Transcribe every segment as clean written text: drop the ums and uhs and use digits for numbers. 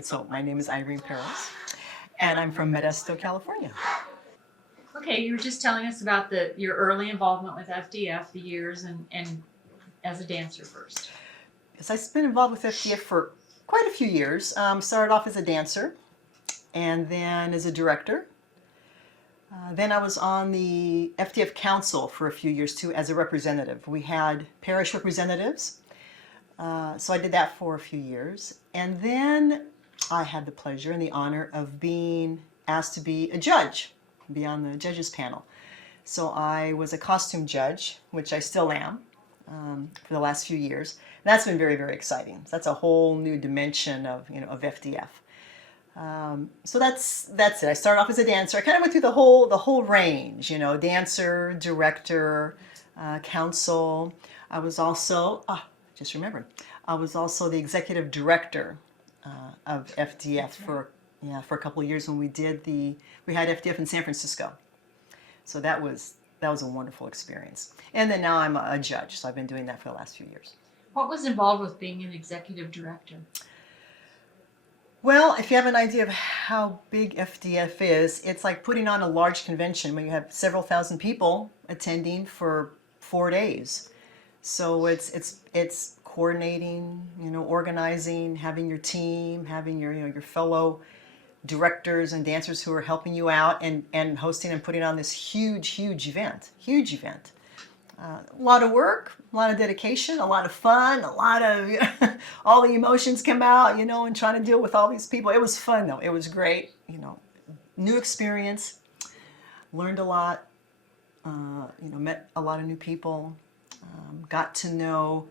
So my name is Irene Peros, and I'm from Modesto, California. Okay, you were just telling us about your early involvement with FDF, the years, and as a dancer first. Yes, I've been involved with FDF for quite a few years. Started off as a dancer, and then as a director. Then I was on the FDF Council for a few years too as a representative. We had parish representatives, so I did that for a few years. And then I had the pleasure and the honor of being asked to be a judge, be on the judges panel. So I was a costume judge, which I still am for the last few years. That's been very, very exciting. So that's a whole new dimension of FDF. So that's it. I started off as a dancer. I kind of went through the whole range, dancer, director, council. I was also just remembered. I was also the executive director of FDF for a couple of years when we had FDF in San Francisco. So that was a wonderful experience. And then now I'm a judge, so I've been doing that for the last few years. What was involved with being an executive director? Well, if you have an idea of how big FDF is, it's like putting on a large convention when you have several thousand people attending for 4 days. So it's coordinating, organizing, having your team, having your fellow directors and dancers who are helping you out, and hosting and putting on this huge event. A lot of work, a lot of dedication, a lot of fun, a lot of all the emotions come out, and trying to deal with all these people. It was fun though. It was great. New experience, learned a lot. Met a lot of new people. Got to know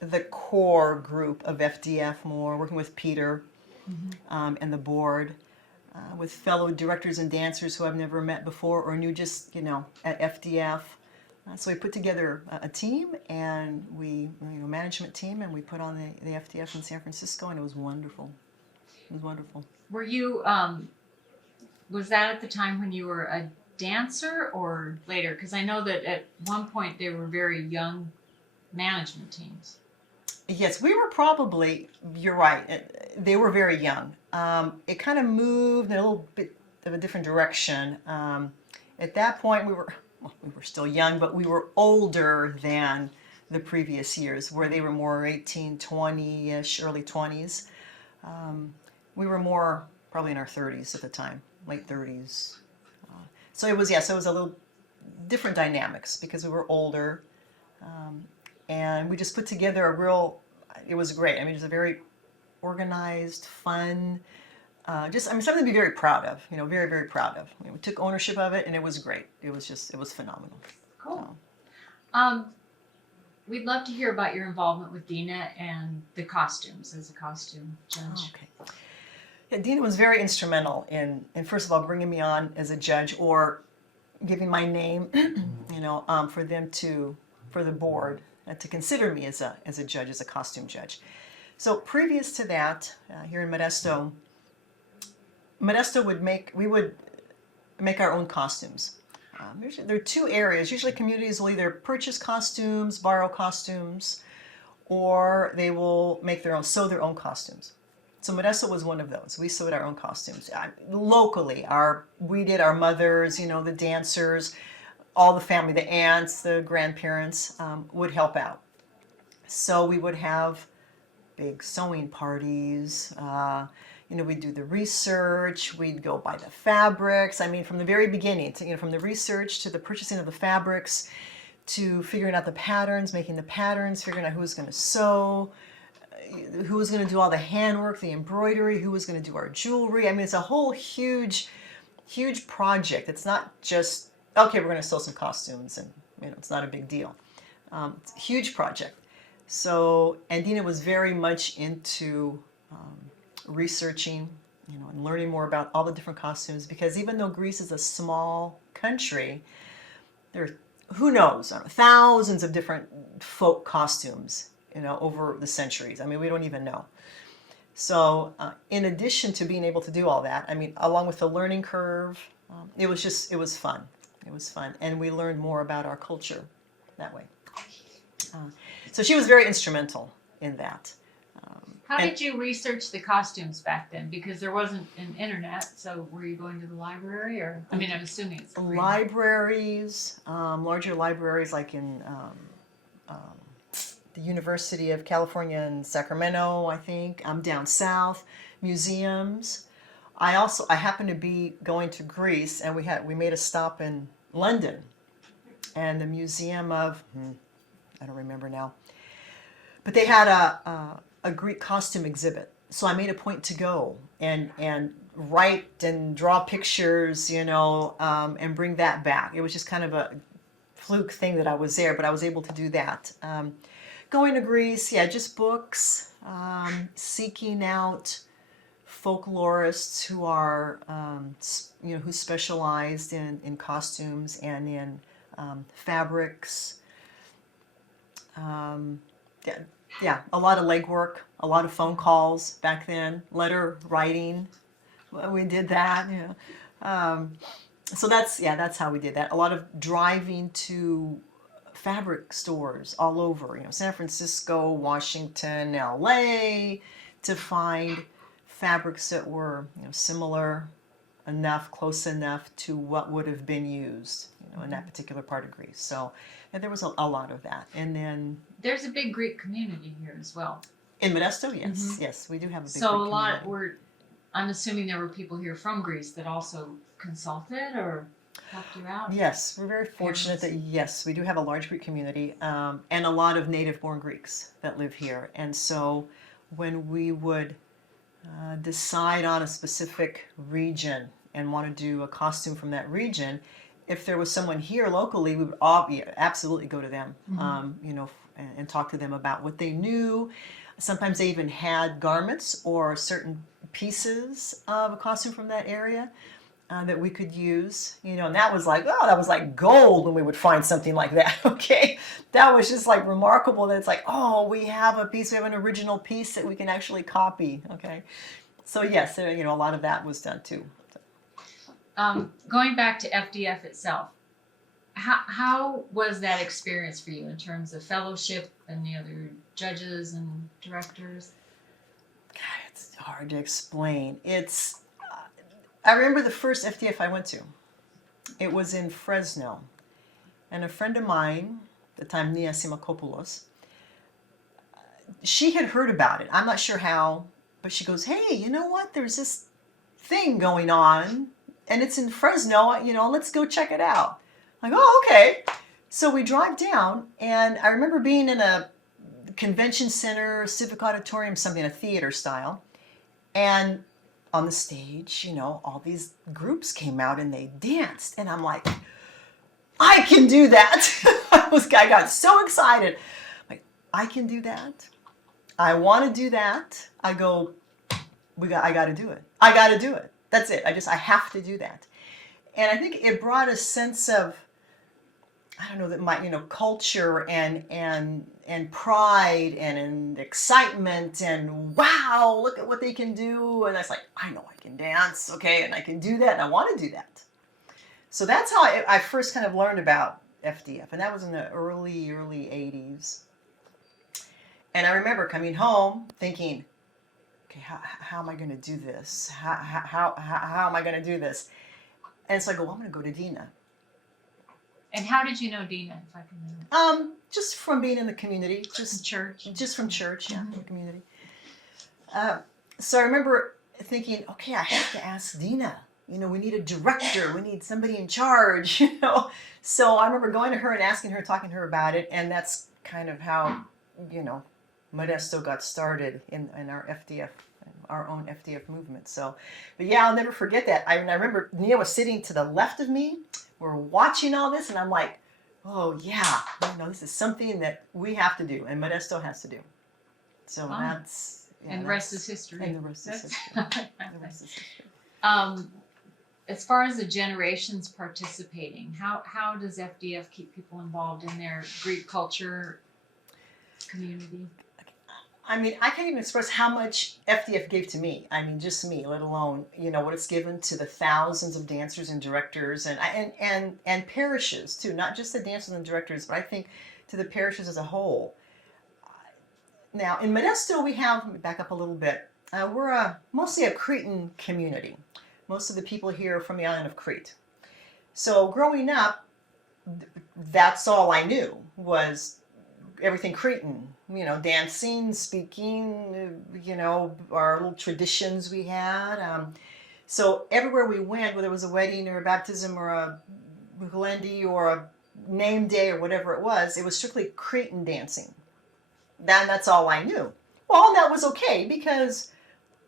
the core group of FDF more, working with Peter and the board, with fellow directors and dancers who I've never met before or knew just, at FDF. So we put together a team, and management team, and we put on the FDF in San Francisco, and it was wonderful. It was wonderful. Were you, was that at the time when you were a dancer or later? Because I know that at one point they were very young management teams. Yes, we were probably, you're right, they were very young. It kind of moved in a little bit of a different direction. At that point, we were still young, but we were older than the previous years, where they were more 18, 20-ish, early 20s. We were more probably in our 30s at the time, late 30s. So it was a little different dynamics because we were older. And we just put together it was great. I mean, it was a very organized, fun, something to be very proud of, very, very proud of. We took ownership of it, and it was great. It was phenomenal. Cool. We'd love to hear about your involvement with Dina and the costumes as a costume judge. Okay. Yeah, Dina was very instrumental in first of all, bringing me on as a judge, or giving my name, for the board to consider me as a judge, as a costume judge. So previous to that, here in Modesto we would make our own costumes. There are two areas. Usually communities will either purchase costumes, borrow costumes, or they will sew their own costumes. So Modesto was one of those. We sewed our own costumes. Locally, we did our mothers, the dancers, all the family, the aunts, the grandparents would help out. So we would have big sewing parties. We'd do the research. We'd go buy the fabrics. I mean, from the very beginning, from the research to the purchasing of the fabrics, to figuring out the patterns, making the patterns, figuring out who was going to sew, who was going to do all the handwork, the embroidery, who was going to do our jewelry. I mean, it's a whole huge project. It's not just, okay, we're going to sew some costumes, and it's not a big deal. It's a huge project. So, and Dina was very much into researching, and learning more about all the different costumes, because even though Greece is a small country, there are, who knows, thousands of different folk costumes, over the centuries. I mean, we don't even know. So, in addition to being able to do all that, I mean, along with the learning curve, it was fun. It was fun, and we learned more about our culture that way. So she was very instrumental in that. How did you research the costumes back then? Because there wasn't an internet, so were you going to the library, or I mean, I'm assuming it's libraries, larger libraries like in the University of California in Sacramento, I think. Down south, museums. I happened to be going to Greece, and we made a stop in London, and the Museum of I don't remember now, but they had a Greek costume exhibit. So I made a point to go and write and draw pictures, and bring that back. It was just kind of a fluke thing that I was there, but I was able to do that. Going to Greece, yeah, just books, seeking out folklorists who are, who specialized in costumes and in fabrics. Yeah, a lot of legwork, a lot of phone calls back then, letter writing. We did that. So that's how we did that. A lot of driving to fabric stores all over, San Francisco, Washington, LA, to find fabrics that were, similar enough, close enough to what would have been used, in that particular part of Greece. So, and there was a lot of that. And then there's a big Greek community here as well. In Modesto, yes, yes, we do have a big So Greek a lot community. were. I'm assuming there were people here from Greece that also consulted or helped you out. Yes, we're very fortunate that yes, we do have a large Greek community and a lot of native-born Greeks that live here. And so when we would decide on a specific region and want to do a costume from that region, if there was someone here locally, we would absolutely go to them, and talk to them about what they knew. Sometimes they even had garments or certain pieces of a costume from that area that we could use, and that was like gold when we would find something like that. Okay, that was just like remarkable. That it's like, oh, we have an original piece that we can actually copy. Okay, so yes, a lot of that was done too. Going back to FDF itself, how was that experience for you in terms of fellowship and the other judges and directors? God, it's hard to explain. I remember the first FDF I went to. It was in Fresno, and a friend of mine, at the time Nia Simakopoulos, she had heard about it. I'm not sure how, but she goes, "Hey, you know what? There's this thing going on, and it's in Fresno. Let's go check it out." I'm like, "Oh, okay." So we drive down, and I remember being in a convention center, civic auditorium, something, a theater style, and on the stage, all these groups came out and they danced, and I'm like, I can do that. I got so excited. Like, I can do that. I want to do that. I go, I got to do it. I got to do it. That's it. I have to do that. And I think it brought a sense of, I don't know, that my, culture and pride and excitement and wow, look at what they can do. And I was like, I know I can dance, okay, and I can do that, and I want to do that. So that's how I first kind of learned about FDF, and that was in the early 80s. And I remember coming home thinking, okay, how am I going to do this? How am I going to do this? And so I go, well, I'm going to go to Dina. And how did you know Dina, if I can know? Just from being in the community, just church. Just from church, yeah, in the community. So I remember thinking, okay, I have to ask Dina. We need a director. We need somebody in charge. So I remember going to her and asking her, talking to her about it, and that's kind of how, Modesto got started in our FDF, our own FDF movement. So, but yeah, I'll never forget that. I remember Nia was sitting to the left of me. We're watching all this, and I'm like, oh yeah, this is something that we have to do, and Modesto has to do. So that's... Yeah, and the rest is history. And the rest is history. The rest is history. As far as the generations participating, how does FDF keep people involved in their Greek culture community? I mean, I can't even express how much FDF gave to me. I mean, just me, let alone, what it's given to the thousands of dancers and directors and parishes too, not just the dancers and directors, but I think to the parishes as a whole. Now, in Modesto, let me back up a little bit. We're mostly a Cretan community. Most of the people here are from the island of Crete. So growing up, that's all I knew was everything Cretan. Dancing, speaking, our little traditions we had. So everywhere we went, whether it was a wedding or a baptism or a Halendi or a name day or whatever it was strictly Cretan dancing. That's all I knew. Well, that was okay because,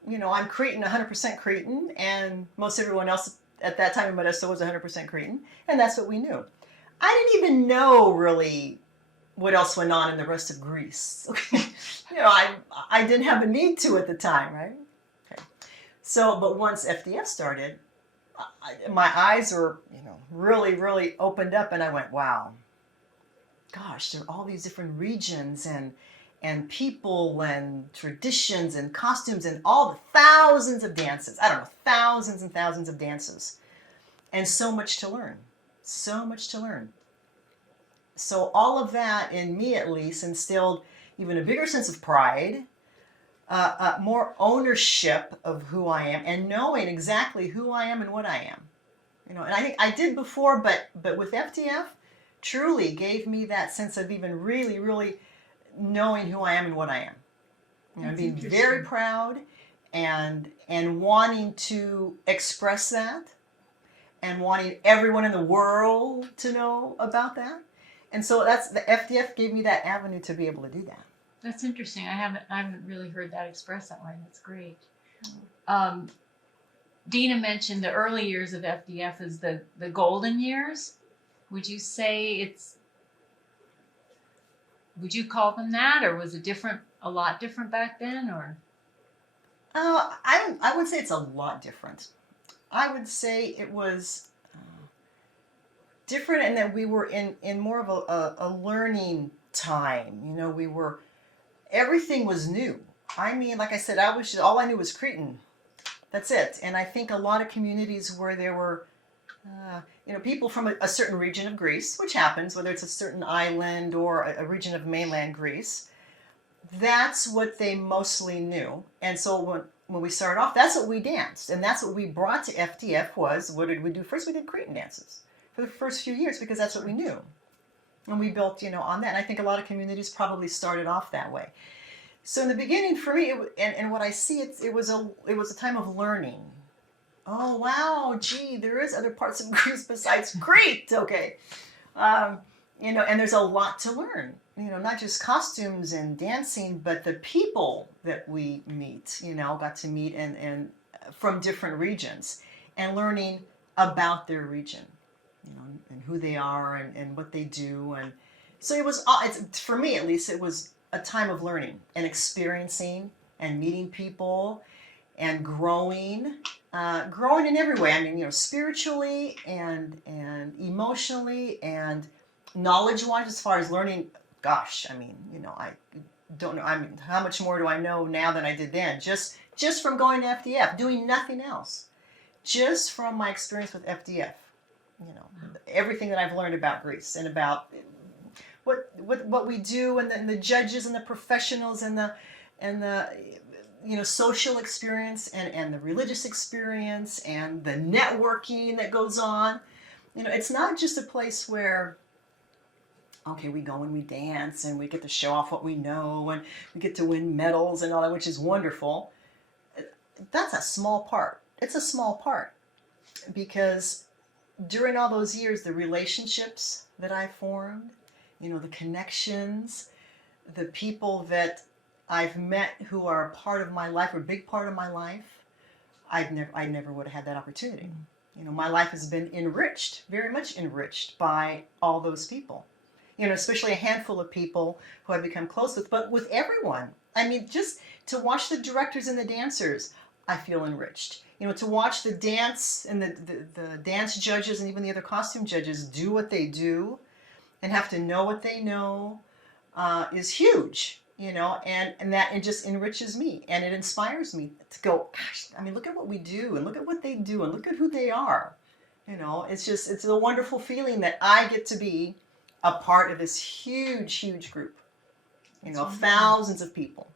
I'm Cretan, 100% Cretan, and most everyone else at that time in Modesto was 100% Cretan, and that's what we knew. I didn't even know really what else went on in the rest of Greece. I didn't have a need to at the time, right? Okay. So, but once FDF started, my eyes were, really, really opened up, and I went, wow, gosh, there are all these different regions and people and traditions and costumes and all the thousands of dances. I don't know, thousands and thousands of dances. And so much to learn. So much to learn. So all of that, in me at least, instilled even a bigger sense of pride, more ownership of who I am, and knowing exactly who I am and what I am. And I think I did before, but with FDF, truly gave me that sense of even really, really knowing who I am and what I am. Being very proud and wanting to express that and wanting everyone in the world to know about that. And so that's the FDF gave me that avenue to be able to do that. That's interesting. I haven't really heard that expressed that way. That's great. Dina mentioned the early years of FDF as the golden years. Would you say would you call them that, or was it a lot different back then, or? I would say it's a lot different. I would say it was different in that we were in more of a learning time. Everything was new. I mean, like I said, all I knew was Cretan. That's it. And I think a lot of communities where there were, people from a certain region of Greece, which happens, whether it's a certain island or a region of mainland Greece, that's what they mostly knew. And so when we started off, that's what we danced. And that's what we brought to FDF was, what did we do? First, we did Cretan dances for the first few years because that's what we knew. And we built, on that. And I think a lot of communities probably started off that way. So in the beginning, for me, and what I see, it was a time of learning. Oh wow, gee, there is other parts of Greece besides Crete. Okay, and there's a lot to learn. Not just costumes and dancing, but the people that we meet. Got to meet and from different regions, and learning about their region, and who they are and what they do. And so for me at least, it was a time of learning and experiencing and meeting people and growing in every way. I mean, spiritually and emotionally and knowledge-wise, as far as learning. Gosh, I mean, I don't know. I mean, how much more do I know now than I did then? Just from going to FDF, doing nothing else, just from my experience with FDF. Everything that I've learned about Greece and about what we do, and the judges and the professionals and the social experience and the religious experience and the networking that goes on. It's not just a place where, okay, we go and we dance and we get to show off what we know and we get to win medals and all that, which is wonderful. That's a small part. It's a small part because during all those years, the relationships that I formed, the connections, the people that I've met who are a part of my life, or a big part of my life, I never would have had that opportunity. My life has been enriched, very much enriched by all those people. Especially a handful of people who I've become close with, but with everyone. I mean, just to watch the directors and the dancers, I feel enriched. To watch the dance and the dance judges and even the other costume judges do what they do and have to know what they know is huge, and that it just enriches me and it inspires me to go, gosh, I mean, look at what we do and look at what they do and look at who they are. It's a wonderful feeling that I get to be a part of this huge, huge group. That's wonderful. thousands of people.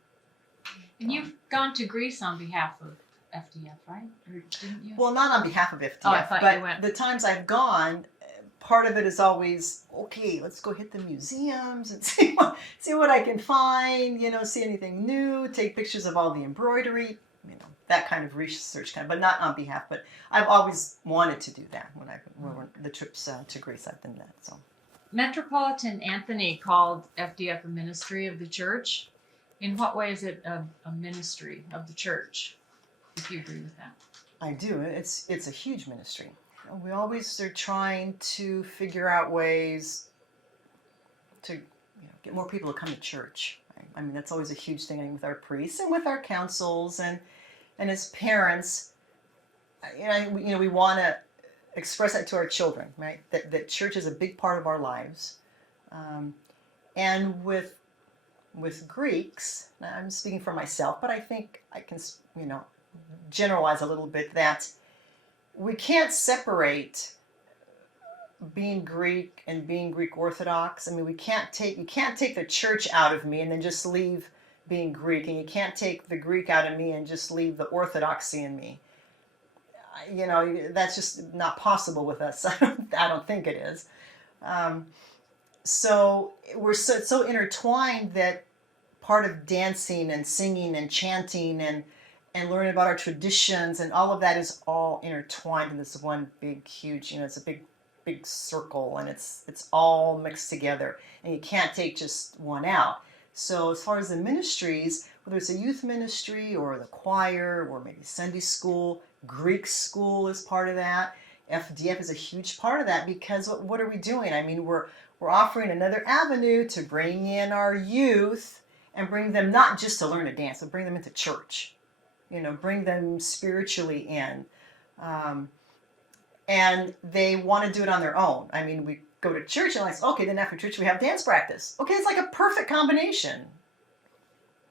And you've gone to Greece on behalf of FDF, right? Or didn't you? Well, not on behalf of FDF, Oh, I thought but you went. the times I've gone, part of it is always, okay, let's go hit the museums and see what I can find, see anything new, take pictures of all the embroidery, that kind of research but not on behalf. But I've always wanted to do that when the trips to Greece, I've done that. So Metropolitan Anthony called FDF a ministry of the church. In what way is it a ministry of the church, if you agree with that? I do. It's a huge ministry. We always are trying to figure out ways to get more people to come to church. Right? I mean, that's always a huge thing with our priests and with our councils and as parents. We want to express that to our children, right? That church is a big part of our lives, and with Greeks, I'm speaking for myself, but I think I can generalize a little bit that we can't separate being Greek and being Greek Orthodox. I mean, you can't take the church out of me and then just leave being Greek, and you can't take the Greek out of me and just leave the Orthodoxy in me. That's just not possible with us. I don't think it is. So we're so intertwined that part of dancing and singing and chanting and learning about our traditions and all of that is all intertwined in this one big, huge, it's a big circle, and it's all mixed together, and you can't take just one out. So as far as the ministries, whether it's a youth ministry or the choir or maybe Sunday school, Greek school is part of that. FDF is a huge part of that, because what are we doing? I mean, we're offering another avenue to bring in our youth and bring them not just to learn to dance, but bring them into church. Bring them spiritually in. And they want to do it on their own. I mean, we go to church and okay, then after church we have dance practice. Okay, it's like a perfect combination.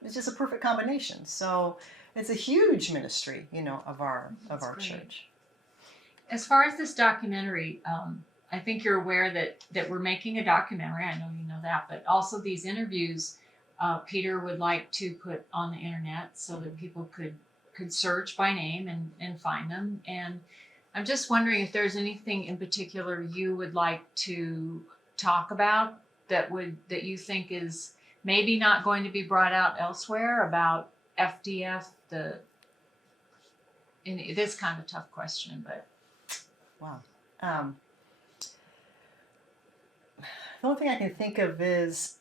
It's just a perfect combination. So it's a huge ministry, of our church. As far as this documentary, I think you're aware that we're making a documentary. I know you know that, but also these interviews, Peter would like to put on the internet so that people could search by name and find them. And I'm just wondering if there's anything in particular you would like to talk about that you think is maybe not going to be brought out elsewhere about FDF. It is kind of a tough question, but wow. The only thing I can think of is,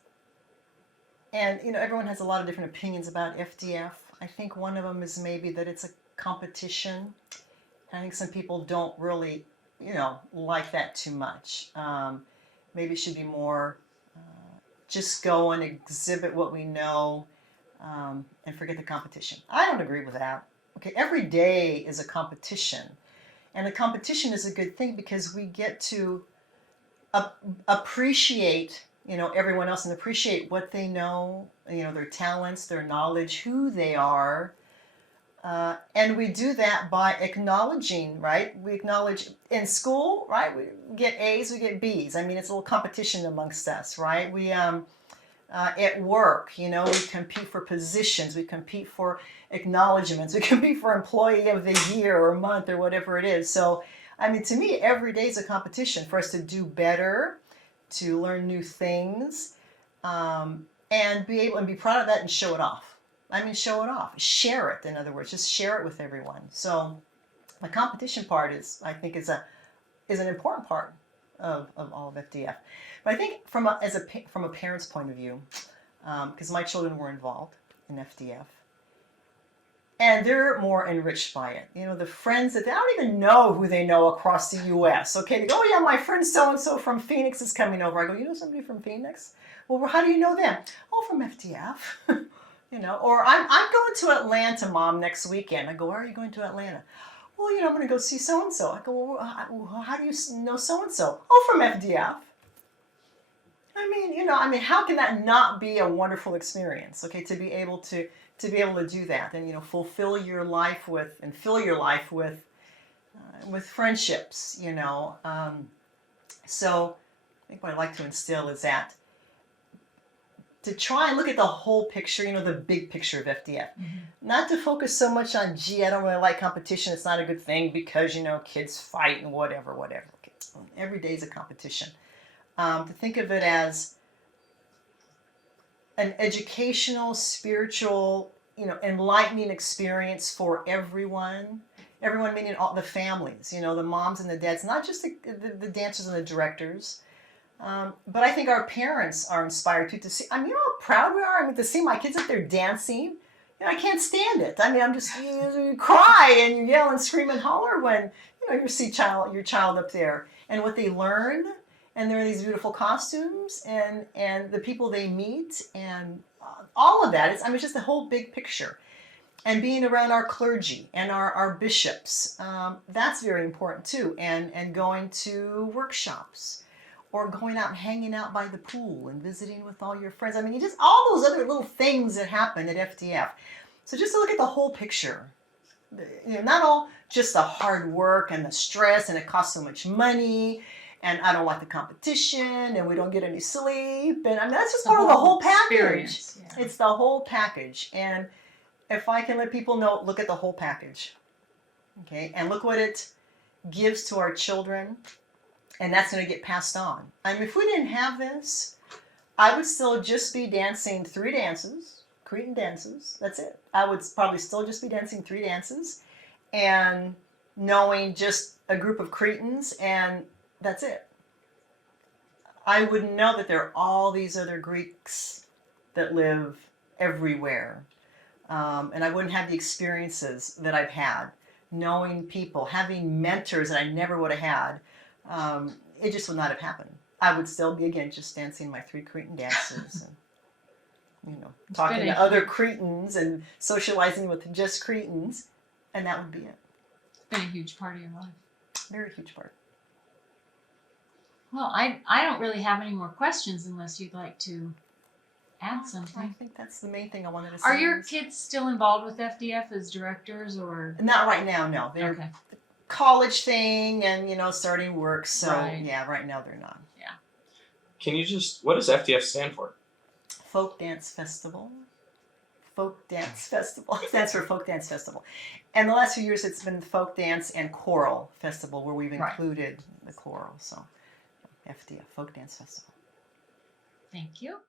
and everyone has a lot of different opinions about FDF. I think one of them is maybe that it's a competition. I think some people don't really, like that too much. Maybe it should be more just go and exhibit what we know and forget the competition. I don't agree with that. Okay, every day is a competition. And a competition is a good thing because we get to appreciate, everyone else and appreciate what they know, their talents, their knowledge, who they are. And we do that by acknowledging, right? We acknowledge in school, right? We get A's, we get B's. I mean, it's a little competition amongst us, right? We at work, we compete for positions, we compete for acknowledgments, we compete for employee of the year or month or whatever it is. So, I mean, to me, every day is a competition for us to do better, to learn new things, and be proud of that and show it off. I mean, show it off, share it. In other words, just share it with everyone. So, the competition part I think is an important part of all of FDF. But I think from a parent's point of view, because my children were involved in FDF, and they're more enriched by it. The friends that they don't even know who they know across the U.S. Okay, they go, oh yeah, my friend so-and-so from Phoenix is coming over. I go, you know somebody from Phoenix? Well, how do you know them? Oh, from FDF. Or I'm going to Atlanta, Mom, next weekend. I go, where are you going to Atlanta? Well, I'm going to go see so-and-so. I go, well, how do you know so-and-so? Oh, from FDF. I mean, how can that not be a wonderful experience? Okay, to be able to do that and fulfill your life and fill your life with friendships. So I think what I'd like to instill is that to try and look at the whole picture, you know, the big picture of FDF. Not to focus so much on, gee, I don't really like competition. It's not a good thing because, you know, kids fight and whatever. Okay. Every day is a competition. To think of it as an educational, spiritual, you know, enlightening experience for everyone. Everyone meaning all the families, you know, the moms and the dads, not just the dancers and the directors. But I think our parents are inspired too to see. I mean, you know how proud we are. I mean, to see my kids up there dancing, you know, I can't stand it. I mean, I'm just you cry and you yell and scream and holler when you know you see your child up there and what they learn, and they're in these beautiful costumes and the people they meet and all of that. I mean, it's just the whole big picture. And being around our clergy and our bishops, that's very important too. And going to workshops or going out and hanging out by the pool and visiting with all your friends. I mean, you just all those other little things that happen at FDF. So just to look at the whole picture, you know, not all just the hard work and the stress and it costs so much money and I don't like the competition and we don't get any sleep. And I mean, that's just part of the whole package. Yeah. It's the whole package. And if I can let people know, look at the whole package. Okay, and look what it gives to our children, and that's going to get passed on. I mean, if we didn't have this, I would still just be dancing 3 dances, Cretan dances. That's it. I would probably still just be dancing 3 dances and knowing just a group of Cretans, and that's it. I wouldn't know that there are all these other Greeks that live everywhere. And I wouldn't have the experiences that I've had, knowing people, having mentors that I never would have had. It just would not have happened. I would still be, again, just dancing my 3 Cretan dances and, you know, talking to other Cretans and socializing with just Cretans, and that would be it. It's been a huge part of your life. Very huge part. Well, I don't really have any more questions unless you'd like to add something. I think that's the main thing I wanted to say. Are your kids still involved with FDF as directors or? Not right now, no. They're Okay. college thing and, you know, starting work. So, Right. yeah, right now they're not. Can you what does FDF stand for? Folk Dance Festival. Folk Dance Festival. It stands for Folk Dance Festival. And the last few years it's been Folk Dance and Choral Festival where we've included the choral. So, FDF, Folk Dance Festival. Thank you.